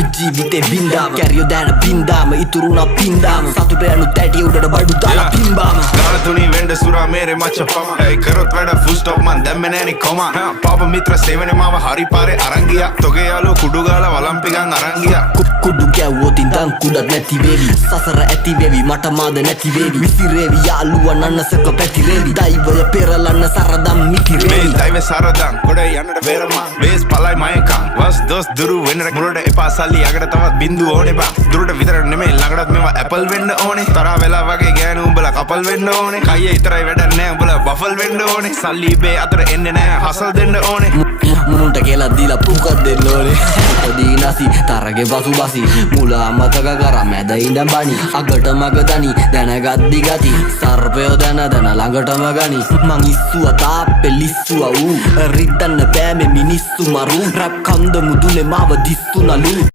අපි ජීවිතේ බින්දාම කැරියෝ දැන බින්දාම ඉතුරුනා පින්දාම සතුට යනු තැටි උඩට බඩු දාලා පිම්බාම ගාන තුනී වෙන්ඩ සුරා මේරේ මච්ච පම ඇයි කරොත් වැඩ ෆුල් ස්ටොප් මන් දැම්මේ නෑනේ කොම පාප මිත්‍ර සේවනේ මාව හරි පාරේ අරන් ගියා තොගේ යාළුවෝ කුඩු ගාලා වලම්පිකන් අරන් ගියා කුඩු ගැව්වොත් ඉඳන් කුඩක් නැති වේවි සසර ඇති වේවි මට මාද නැති වේවි විසිරේවි යාළුවා නන්නසක පැතිරේවි දෛවය පෙරලන්න සරදම් මිතිරේවි දෛවය සරදම් ගොඩ යන්නට වේරමා වේස් පලයි මයකා වස් දොස් දුරු වෙන්න මුලට එපා සල්ලි යකට තවත් බින්දු ඕනේ බා දුරට විතර නෙමෙයි ළඟටත් මේවා ඇපල් වෙන්න ඕනේ තරහ වෙලා වගේ ගෑනු උඹලා කපල් වෙන්න ඕනේ කයියේ ඉතරයි වැඩක් නෑ උඹලා බෆල් වෙන්න ඕනේ සල්ලි බේ අතර එන්නේ නෑ හසල් දෙන්න ඕනේ මුන්ට කියලා දීලා පුකක් දෙන්න ඕනේ පොඩි නැසි තරගේ පසු බසි මුලා මතක කරා මැද ඉඳන් බණි අගට මග දනි දැනගද්දි ගති සර්පයෝ දැන ළඟටම ගනි මං ඉස්සුවා තාප්පේ ලිස්සුවා ඌ රිද්දන්න බෑ මේ මිනිස්සු මරු රැප් කන්ද මුදුනේ මාව දිස්සුනලු